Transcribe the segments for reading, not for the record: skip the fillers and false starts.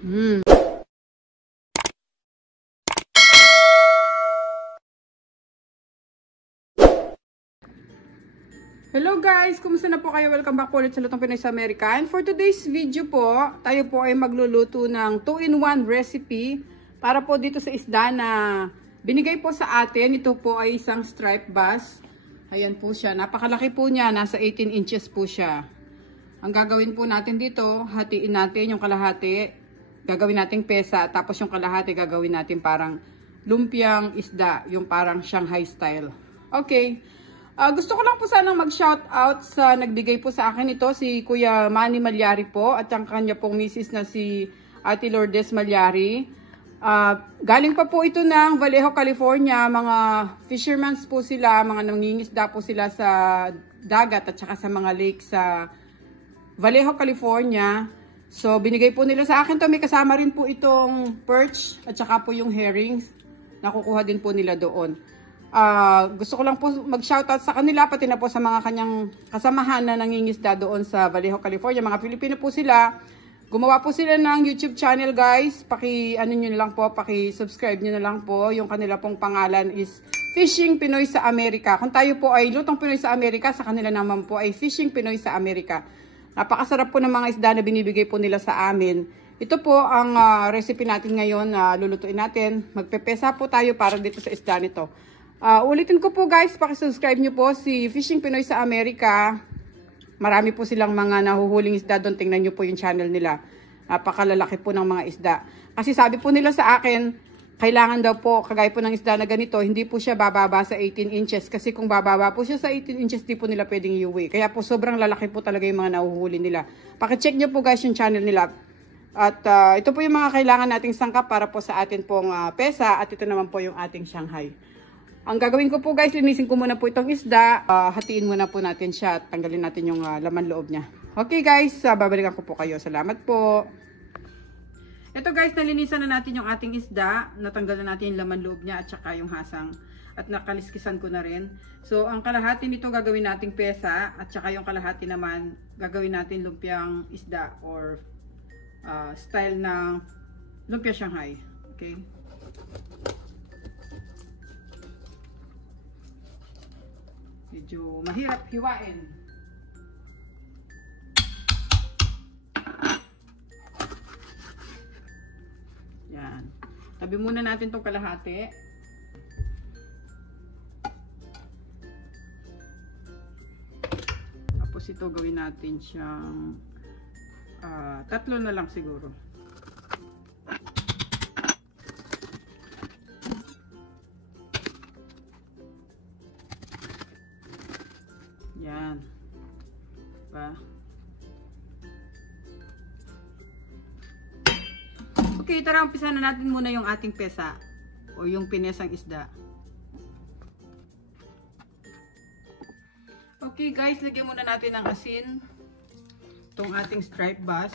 Mm. Hello guys! Kumusta na po kayo? Welcome back po ulit sa Lutong Pinoy sa Amerika. And for today's video po, tayo po ay magluluto ng 2-in-1 recipe para po dito sa isda na binigay po sa atin. Ito po ay isang striped bass. Ayan po siya. Napakalaki po niya. Nasa 18 inches po siya. Ang gagawin po natin dito, hatiin natin yung kalahati. Gagawin nating pesa. Tapos yung kalahati gagawin natin parang lumpiang isda. Yung parang Shanghai style. Okay. Gusto ko lang po sanang mag-shout out sa nagbigay po sa akin ito, si Kuya Manny Malyari po, at ang kanya pong misis na si Ate Lourdes Malyari. Galing pa po ito ng Vallejo, California. Mga fishermen po sila, mga nangingisda po sila sa dagat at saka sa mga lake sa Vallejo, California. So, binigay po nila sa akin to. May kasama rin po itong perch at saka po yung herrings. Nakukuha din po nila doon. Gusto ko lang po mag-shoutout sa kanila, pati na po sa mga kanyang kasamahan na nangingisda doon sa Vallejo, California. Mga Pilipino po sila. Gumawa po sila ng YouTube channel, guys. Paki-ano nyo na lang po, paki-subscribe nyo na lang po. Yung kanila pong pangalan is Fishing Pinoy sa Amerika. Kung tayo po ay Lutong Pinoy sa Amerika, sa kanila naman po ay Fishing Pinoy sa Amerika. Napakasarap po ng mga isda na binibigay po nila sa amin. Ito po ang recipe natin ngayon na lulutuin natin. Magpepesa po tayo para dito sa isda nito. Ulitin ko po guys, paki-subscribe nyo po si Fishing Pinoy sa Amerika. Marami po silang mga nahuhuling isda doon. Tingnan nyo po yung channel nila. Napakalalaki po ng mga isda. Kasi sabi po nila sa akin, kailangan daw po, kagaya po ng isda na ganito, hindi po siya bababa sa 18 inches. Kasi kung bababa po siya sa 18 inches, di po nila pwedeng iuwi. Kaya po sobrang lalaki po talaga yung mga nahuhuli nila. Paki-check nyo po guys yung channel nila. At ito po yung mga kailangan nating sangkap para po sa atin pong pesa. At ito naman po yung ating Shanghai. Ang gagawin ko po guys, linisin ko muna po itong isda. Hatiin muna po natin siya at tanggalin natin yung laman loob niya. Okay guys, babalikan ko po kayo. Salamat po. Ito guys, nalinisan na natin yung ating isda. Natanggal na natin yung laman loob niya at saka yung hasang. At nakaliskisan ko na rin. So, ang kalahati nito gagawin nating pesa. At saka yung kalahati naman gagawin natin lumpiang isda or style ng lumpia Shanghai. Okay. Medyo mahirap hiwain. Yan. Tabi muna natin itong kalahati. Tapos ito gawin natin siyang tatlo na lang siguro. Yan. Diba? Okay, tara, umpisa na natin muna yung ating pesa o yung pinesang isda. Okay guys, lagyan muna natin ng asin itong ating striped bass.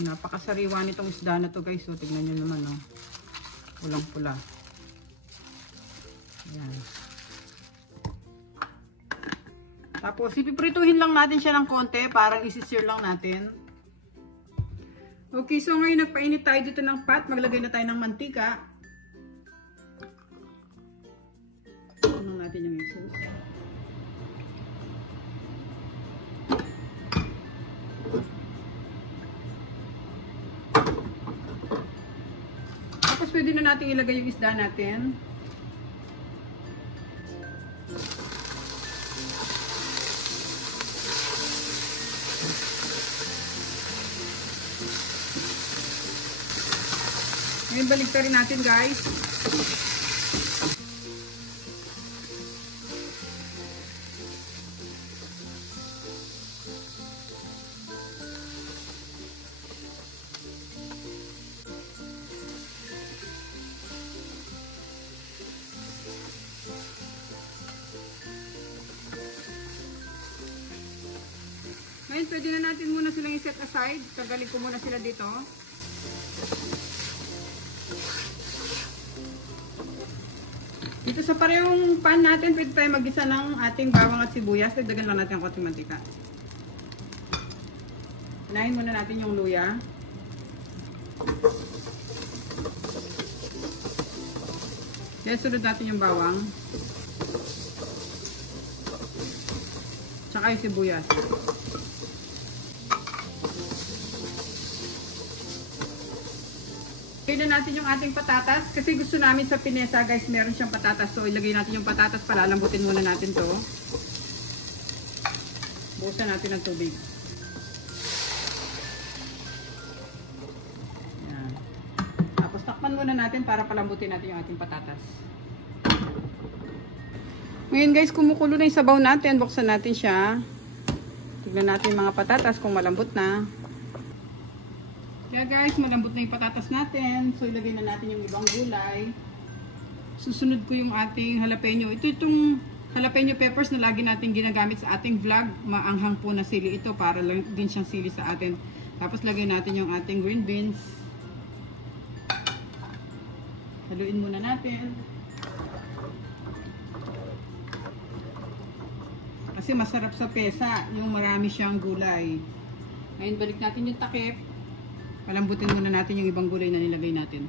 Napakasariwa nitong isda na to guys. So, tignan nyo naman, no? Pulang pula. Ayan. Tapos, ipiprituhin lang natin siya ng konti. Parang isi-sear lang natin. Okay, so ngayon nagpainit tayo dito ng pot. Maglagay na tayo ng mantika. Ano natin yung sauce. Tapos pwede na natin ilagay yung isda natin. Ngayon baligtarin natin guys. Ngayon, pwede na natin muna silang i-set aside. Tanggalin ko muna sila dito. Dito sa parehong pan natin, pwede tayo mag-isa ng ating bawang at sibuyas. Dagdagan lang natin ang konting mantika. Unahin muna natin yung luya. Then sunod natin yung bawang. Tsaka yung sibuyas. Ilagay na natin yung ating patatas. Kasi gusto namin sa pinesa guys, meron siyang patatas. So ilagay natin yung patatas, palalambutin muna natin to. Buhusan natin ng tubig. Yan. Tapos takpan muna natin para palambutin natin yung ating patatas. Ngayon guys, kumukulo na yung sabaw natin. Buksan natin siya. Tignan natin yung mga patatas kung malambot na. Kaya guys, malambot na yung patatas natin. So, ilagay na natin yung ibang gulay. Susunod ko yung ating jalapeno. Itong jalapeno peppers na lagi natin ginagamit sa ating vlog. Maanghang po na sili ito para lang din siyang sili sa atin. Tapos, lagay natin yung ating green beans. Haluin muna natin. Kasi masarap sa pesa yung marami siyang gulay. Ngayon, balik natin yung takip. Palambutin muna natin yung ibang gulay na nilagay natin.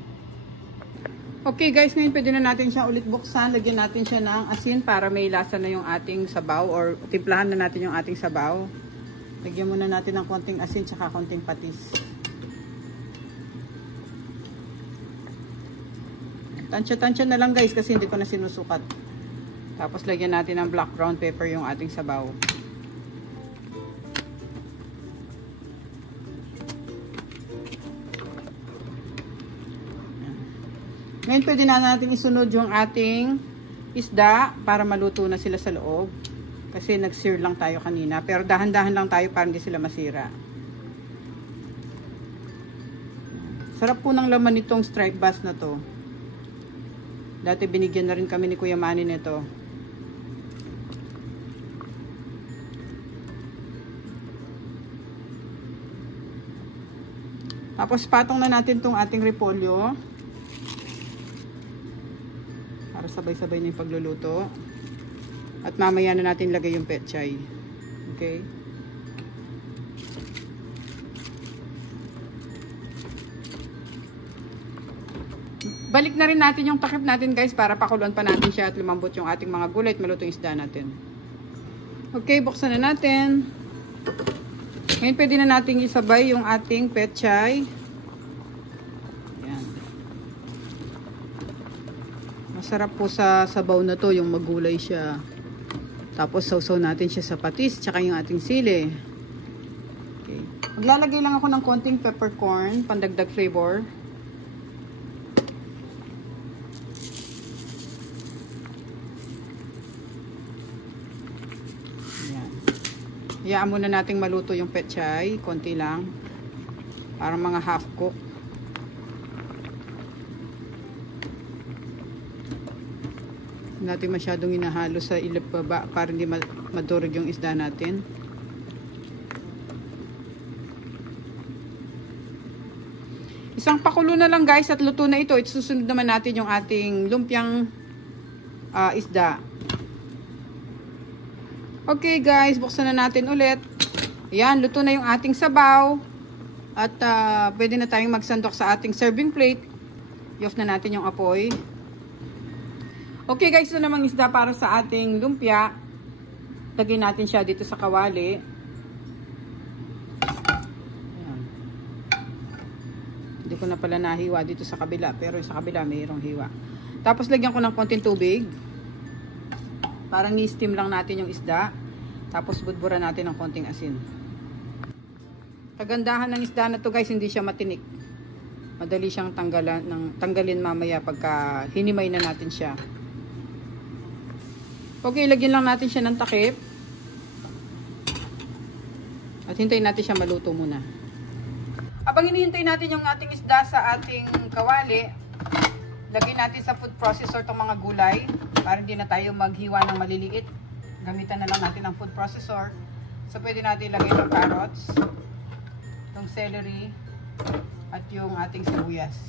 Okay guys, ngayon pwede na natin siya ulit buksan. Lagyan natin siya ng asin para may lasa na yung ating sabaw or timplahan na natin yung ating sabaw. Lagyan muna natin ng konting asin tsaka konting patis. Tansya-tansya na lang guys kasi hindi ko na sinusukat. Tapos lagyan natin ng black brown pepper yung ating sabaw. Ngayon pwede na natin isunod yung ating isda para maluto na sila sa loob. Kasi nag-sear lang tayo kanina. Pero dahan-dahan lang tayo para hindi sila masira. Sarap po ng laman nitong striped bass na to. Dati binigyan na rin kami ni Kuya Manny nito. Tapos patong na natin tong ating repolyo. Para sabay-sabay na yung pagluluto. At mamaya na natin lagay yung pechay. Okay? Balik na rin natin yung takip natin guys para pakuluan pa natin siya at lumambot yung ating mga gulay at maluto yung isda natin. Okay, buksan na natin. Ngayon pwede na natin isabay yung ating pechay. Masarap po sa sabaw na to yung magulay siya. Tapos sausaw natin siya sa patis tsaka yung ating sili. Okay. Maglalagay lang ako ng konting peppercorn pandagdag flavor. Ayan. Hayaan muna nating maluto yung pechay, konti lang. Parang mga half cook. Natin masyadong inahalo sa ilap baba para hindi madurog yung isda natin. Isang pakulo na lang guys at luto na ito. Susunod naman natin yung ating lumpiang isda. Okay guys, buksan na natin ulit. Ayan, luto na yung ating sabaw. At pwede na tayong magsandok sa ating serving plate. I-off na natin yung apoy. Okay guys, ito namang isda para sa ating lumpia. Lagay natin siya dito sa kawali. Ayan. Hindi ko na pala nahiwa dito sa kabila, pero sa kabila mayroong hiwa. Tapos lagyan ko ng konting tubig. Parang ni-steam lang natin yung isda. Tapos budburan natin ng konting asin. Kagandahan ng isda na to guys, hindi siya matinik. Madali siyang tanggalin mamaya pagka hinimay na natin siya. Okay, lagyan lang natin siya ng takip. At hintayin natin siya maluto muna. Habang hinihintay natin yung ating isda sa ating kawali, lagyan natin sa food processor itong mga gulay para hindi na tayo maghiwa ng maliliit. Gamitan na lang natin ang food processor. So, pwede natin ilagay yung carrots, yung celery, at yung ating sibuyas.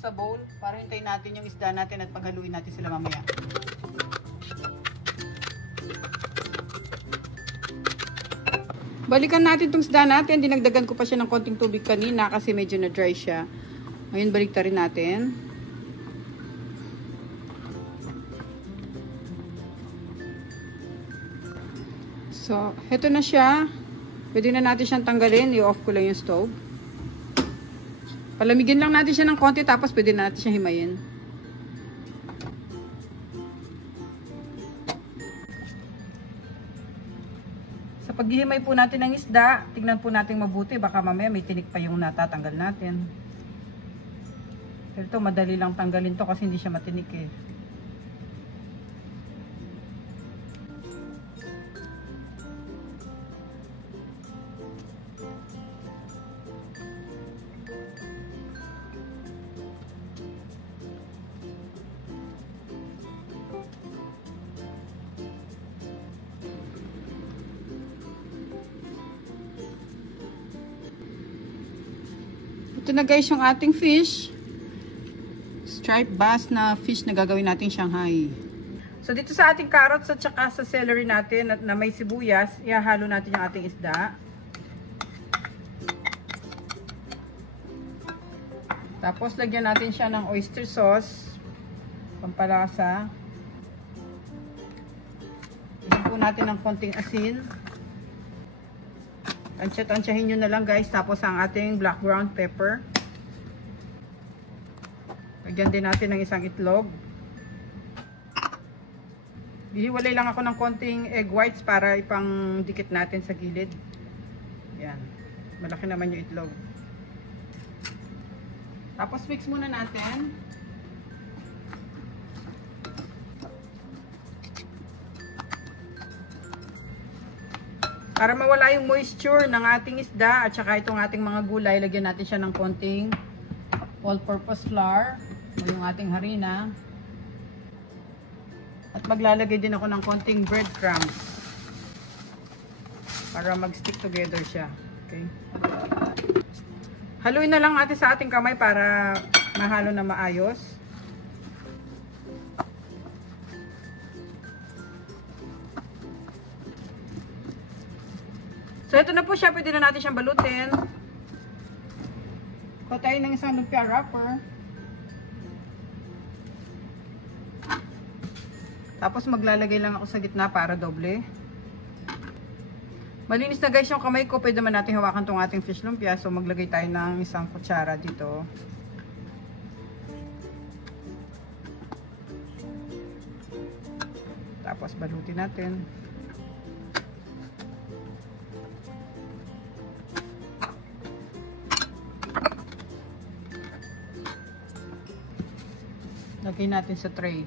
sa bowl para hintayin natin yung isda natin at paghaluin natin sila mamaya. Balikan natin itong isda natin. Dinagdagan ko pa siya ng konting tubig kanina kasi medyo na-dry siya. Ngayon baliktarin natin. So, heto na siya. Pwede na natin siyang tanggalin. I-off ko lang yung stove. Palamigin lang natin siya ng konti tapos pwede na natin siyang himayin. Sa paghihimay po natin ng isda, tignan po natin mabuti. Baka mamaya may tinik pa yung natatanggal natin. Pero ito, madali lang tanggalin to kasi hindi siya matinik eh. Ito na guys yung ating fish. Striped bass na fish na gagawin natin Shanghai. So dito sa ating carrots at saka sa celery natin na may sibuyas, ihahalo natin yung ating isda. Tapos lagyan natin siya ng oyster sauce, pampalasa. Lagyan po natin ng konting asin. Tansya-tansyahin nyo na lang guys. Tapos ang ating black ground pepper. Lagyan din natin ng isang itlog. Hihiwalay lang ako ng konting egg whites para ipang dikit natin sa gilid. Yan. Malaki naman yung itlog. Tapos mix muna natin. Para mawala yung moisture ng ating isda at saka itong ating mga gulay, lagyan natin siya ng konting all-purpose flour o yung ating harina. At maglalagay din ako ng konting breadcrumbs para mag-stick together siya. Okay? Haluin na lang natin sa ating kamay para mahalo na maayos. So, ito na po siya. Pwede na natin siyang balutin. Kuha tayo ng isang lumpia wrapper. Tapos, maglalagay lang ako sa gitna para doble. Malinis na guys yung kamay ko. Pwede naman natin hawakan tong ating fish lumpia. So, maglagay tayo ng isang kutsara dito. Tapos, balutin natin. Lagay natin sa tray.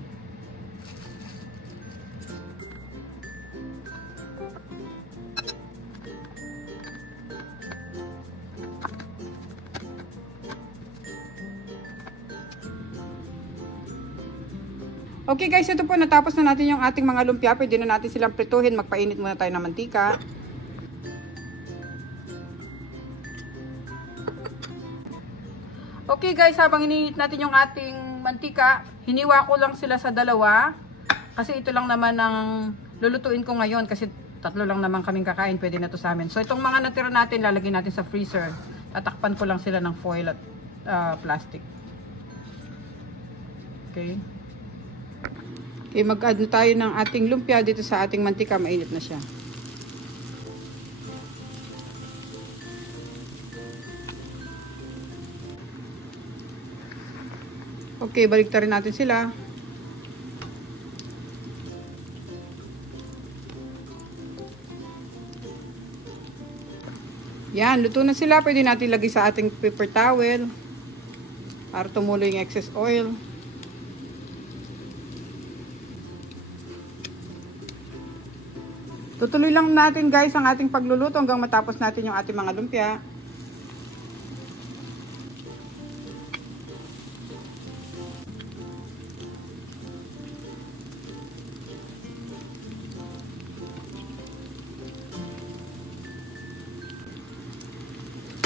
Okay guys, ito po natapos na natin yung ating mga lumpia. Pwede na natin silang prituhin. Magpainit muna tayo ng mantika. Okay guys, habang iniinit natin yung ating mantika, hiniwa ko lang sila sa dalawa. Kasi ito lang naman ang lulutuin ko ngayon. Kasi tatlo lang naman kaming kakain. Pwede na to sa amin. So itong mga natira natin, lalagyan natin sa freezer. Tatakpan ko lang sila ng foil at plastic. Okay. Okay, mag-add tayo ng ating lumpia dito sa ating mantika. Mainit na siya. Okay, baliktarin natin sila. Yan, luto na sila. Pwede natin lagay sa ating paper towel para tumulo yung excess oil. Tutuloy lang natin guys ang ating pagluluto hanggang matapos natin yung ating mga lumpia.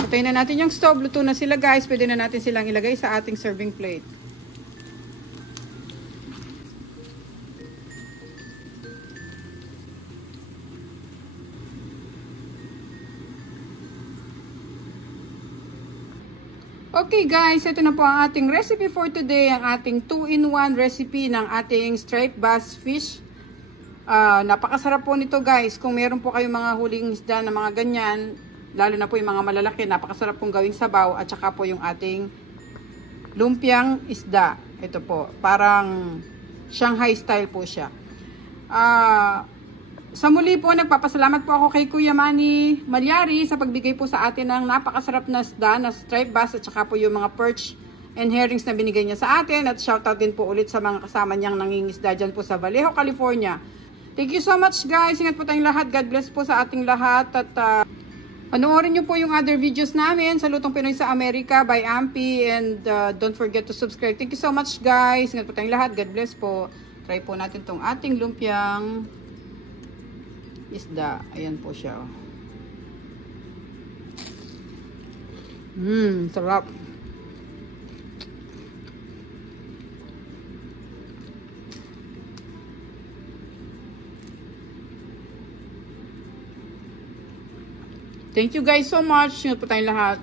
Patayin na natin yung stove. Luto na sila guys. Pwede na natin silang ilagay sa ating serving plate. Okay guys, ito na po ang ating recipe for today. Ang ating 2-in-1 recipe ng ating striped bass fish. Napakasarap po nito guys. Kung meron po kayong mga huling isda na mga ganyan, lalo na po yung mga malalaki, napakasarap pong gawing sabaw. At saka po yung ating lumpiang isda. Ito po, parang Shanghai style po siya. Sa muli po, nagpapasalamat po ako kay Kuya Manny Malyari sa pagbigay po sa atin ng napakasarap na isda na striped bass at saka po yung mga perch and herrings na binigay niya sa atin. At shoutout din po ulit sa mga kasama niyang nangingisda dyan po sa Vallejo, California. Thank you so much guys. Ingat po tayong lahat. God bless po sa ating lahat. At panoorin niyo po yung other videos namin sa Lutong Pinoy sa Amerika by Ampi. And don't forget to subscribe. Thank you so much guys. Ingat po tayong lahat. God bless po. Try po natin tong ating lumpiang isda. Ayan po siya. Sarap. Thank you guys so much. Ingat po tayong lahat.